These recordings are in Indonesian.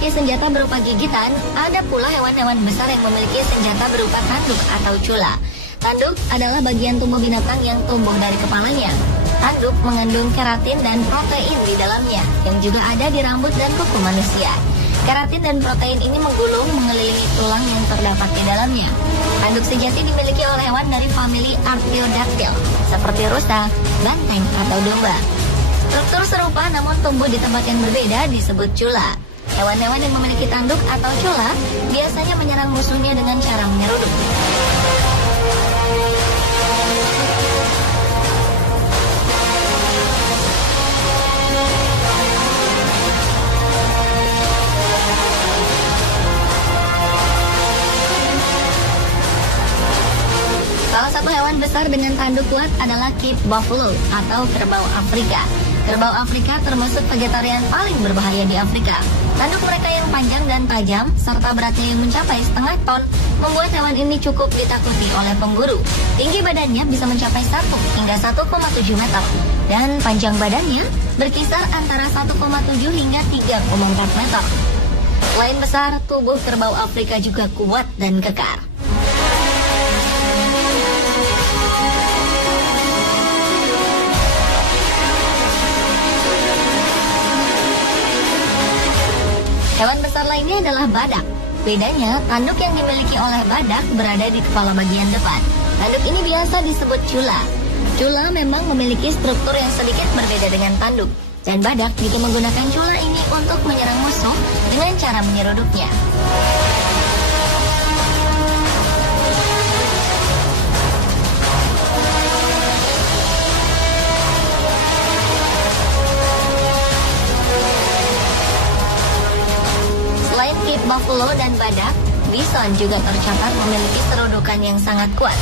memiliki senjata berupa gigitan, ada pula hewan-hewan besar yang memiliki senjata berupa tanduk atau cula. Tanduk adalah bagian tubuh binatang yang tumbuh dari kepalanya. Tanduk mengandung keratin dan protein di dalamnya, yang juga ada di rambut dan kuku manusia. Keratin dan protein ini menggulung mengelilingi tulang yang terdapat di dalamnya. Tanduk sejati dimiliki oleh hewan dari famili Artiodactyl, seperti rusa, banteng, atau domba. Struktur serupa namun tumbuh di tempat yang berbeda disebut cula. Hewan-hewan yang memiliki tanduk atau cula biasanya menyerang musuhnya dengan cara menyeruduk. Salah satu hewan besar dengan tanduk kuat adalah Cape buffalo atau kerbau Afrika. Kerbau Afrika termasuk vegetarian paling berbahaya di Afrika. Tanduk mereka yang panjang dan tajam serta beratnya yang mencapai setengah ton membuat hewan ini cukup ditakuti oleh pemburu. Tinggi badannya bisa mencapai 1 hingga 1,7 meter dan panjang badannya berkisar antara 1,7 hingga 3,4 meter. Selain besar, tubuh kerbau Afrika juga kuat dan kekar. Hewan besar lainnya adalah badak. Bedanya, tanduk yang dimiliki oleh badak berada di kepala bagian depan. Tanduk ini biasa disebut cula. Cula memang memiliki struktur yang sedikit berbeda dengan tanduk. Dan badak juga menggunakan cula ini untuk menyerang musuh dengan cara menyeruduknya. Selain Cape buffalo dan badak, bison juga tercatat memiliki serudukan yang sangat kuat.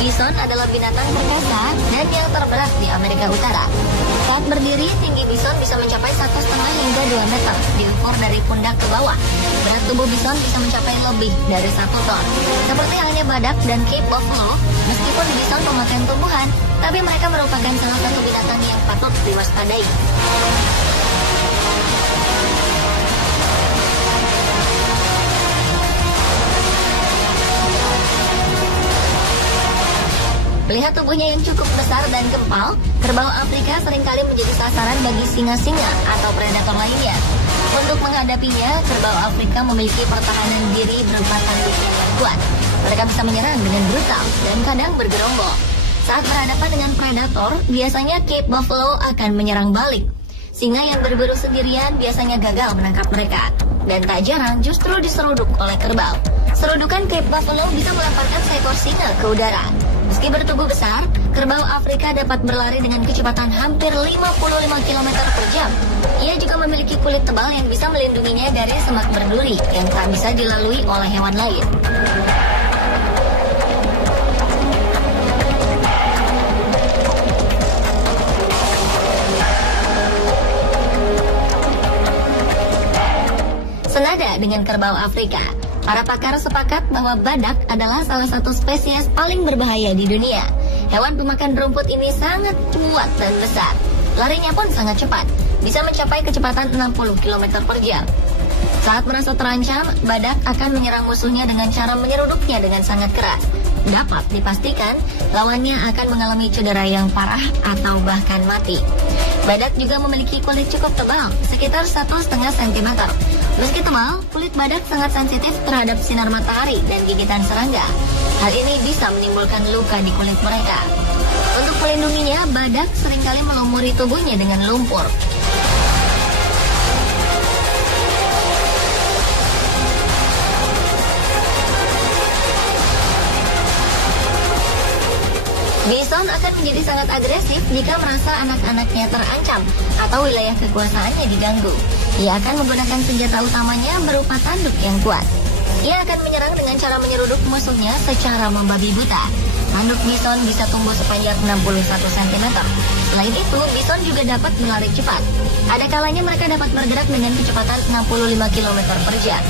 Bison adalah binatang perkasa dan yang terberat di Amerika Utara. Saat berdiri, tinggi bison bisa mencapai 1,5 hingga 2 meter, diukur dari pundak ke bawah. Berat tubuh bison bisa mencapai lebih dari 1 ton. Seperti halnya badak dan Cape buffalo, meskipun bison memakan tumbuhan, tapi mereka merupakan salah satu binatang yang patut diwaspadai. Melihat tubuhnya yang cukup besar dan gempal, kerbau Afrika seringkali menjadi sasaran bagi singa-singa atau predator lainnya. Untuk menghadapinya, kerbau Afrika memiliki pertahanan diri berupa tanduknya yang kuat. Mereka bisa menyerang dengan brutal dan kadang bergerombol. Saat berhadapan dengan predator, biasanya Cape buffalo akan menyerang balik. Singa yang berburu sendirian biasanya gagal menangkap mereka, dan tak jarang justru diseruduk oleh kerbau. Serudukan Cape buffalo bisa melemparkan seekor singa ke udara. Meski bertubuh besar, kerbau Afrika dapat berlari dengan kecepatan hampir 55 km per jam. Ia juga memiliki kulit tebal yang bisa melindunginya dari semak berduri yang tak bisa dilalui oleh hewan lain. Senada dengan kerbau Afrika, para pakar sepakat bahwa badak adalah salah satu spesies paling berbahaya di dunia. Hewan pemakan rumput ini sangat kuat dan besar. Larinya pun sangat cepat, bisa mencapai kecepatan 60 km per jam. Saat merasa terancam, badak akan menyerang musuhnya dengan cara menyeruduknya dengan sangat keras. Dapat dipastikan, lawannya akan mengalami cedera yang parah atau bahkan mati. Badak juga memiliki kulit cukup tebal, sekitar 1,5 cm. Meski tebal, kulit badak sangat sensitif terhadap sinar matahari dan gigitan serangga. Hal ini bisa menimbulkan luka di kulit mereka. Untuk melindunginya, badak seringkali melumuri tubuhnya dengan lumpur. Bison akan menjadi sangat agresif jika merasa anak-anaknya terancam atau wilayah kekuasaannya diganggu. Ia akan menggunakan senjata utamanya berupa tanduk yang kuat. Ia akan menyerang dengan cara menyeruduk musuhnya secara membabi buta. Tanduk bison bisa tumbuh sepanjang 61 cm. Selain itu, bison juga dapat berlari cepat. Ada kalanya mereka dapat bergerak dengan kecepatan 65 km per jam.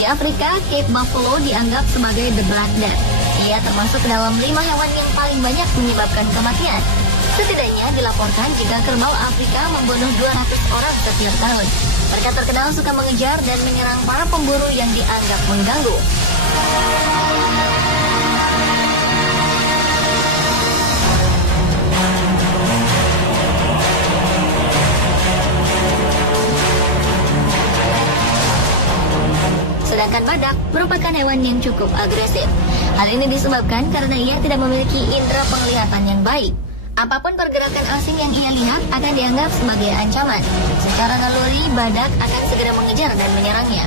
Di Afrika, Cape buffalo dianggap sebagai the Black Death. Ia termasuk dalam 5 hewan yang paling banyak menyebabkan kematian. Setidaknya dilaporkan jika kerbau Afrika membunuh 200 orang setiap tahun. Mereka terkenal suka mengejar dan menyerang para pemburu yang dianggap mengganggu. Sedangkan badak merupakan hewan yang cukup agresif. Hal ini disebabkan karena ia tidak memiliki indera penglihatan yang baik. Apapun pergerakan asing yang ia lihat akan dianggap sebagai ancaman. Secara naluri, badak akan segera mengejar dan menyerangnya.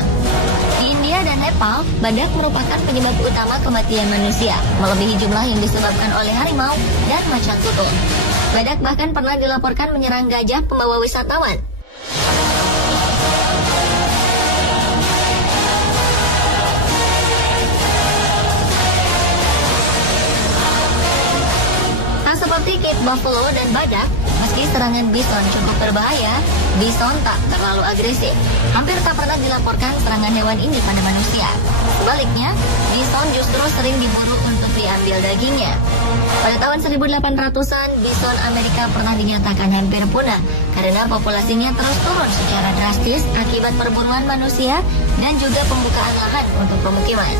Di India dan Nepal, badak merupakan penyebab utama kematian manusia, melebihi jumlah yang disebabkan oleh harimau dan macan tutul. Badak bahkan pernah dilaporkan menyerang gajah pembawa wisatawan. Seperti Cape Buffalo dan badak, meski serangan bison cukup berbahaya, bison tak terlalu agresif. Hampir tak pernah dilaporkan serangan hewan ini pada manusia. Sebaliknya, bison justru sering diburu untuk diambil dagingnya. Pada tahun 1800-an, bison Amerika pernah dinyatakan hampir punah karena populasinya terus turun secara drastis akibat perburuan manusia dan juga pembukaan lahan untuk pemukiman.